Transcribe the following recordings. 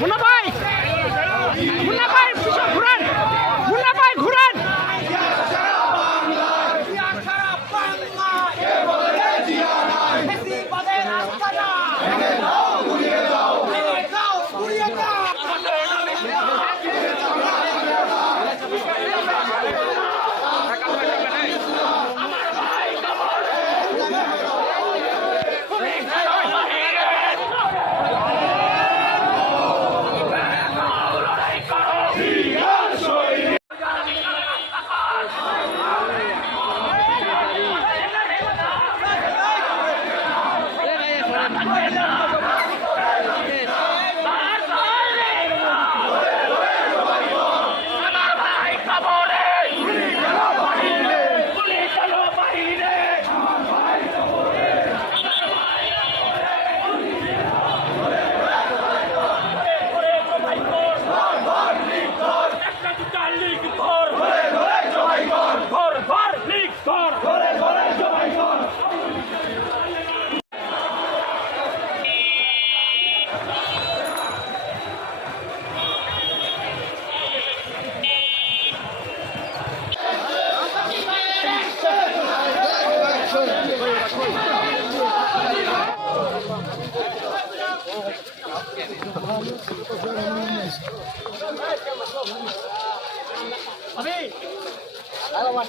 মুনাফা Abi. Hadi bak.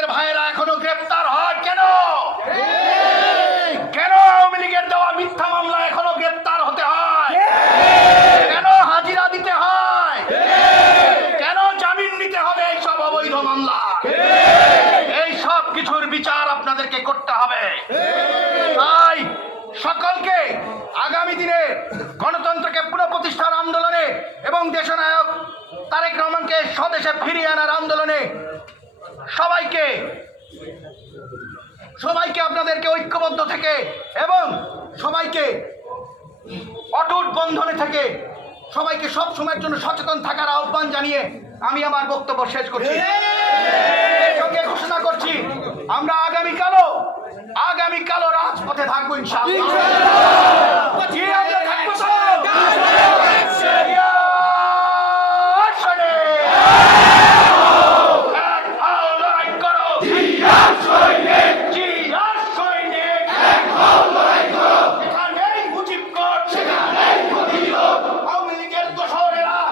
আমাদের ভাইরা এখনও গ্রেপ্তার হয় কেন? কেন আওয়ামী লীগের দেওয়া মিথ্যা মামলা এখনও গ্রেপ্তার হতে হয়? কেন হাজিরা দিতে হয়? কেন জামিন নিতে হবে এইসব অবৈধ মামলা? এই সব কিছুর বিচার আপনাদেরকে করতে হবে। তাই সকলকে আগামী দিনে গণতন্ত্রকে পুনঃপ্রতিষ্ঠার আন্দোলনে এবং দেশনায়ক তারেক রহমানকে স্বদেশে ফিরিয়ে আনার আন্দোলনে সবাইকে সবাইকে আপনাদেরকে ঐক্যবদ্ধ থেকে এবং সবাইকে অটুট বন্ধনে থেকে সবাইকে সব সময়ের জন্য সচেতন থাকার আহ্বান জানিয়ে আমি আমার বক্তব্য শেষ করছি। সঙ্গে ঘোষণা করছি আমরা আগামীকালও আগামীকালও রাজপথে থাকব ইনশাআল্লাহ।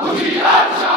আওয়ামী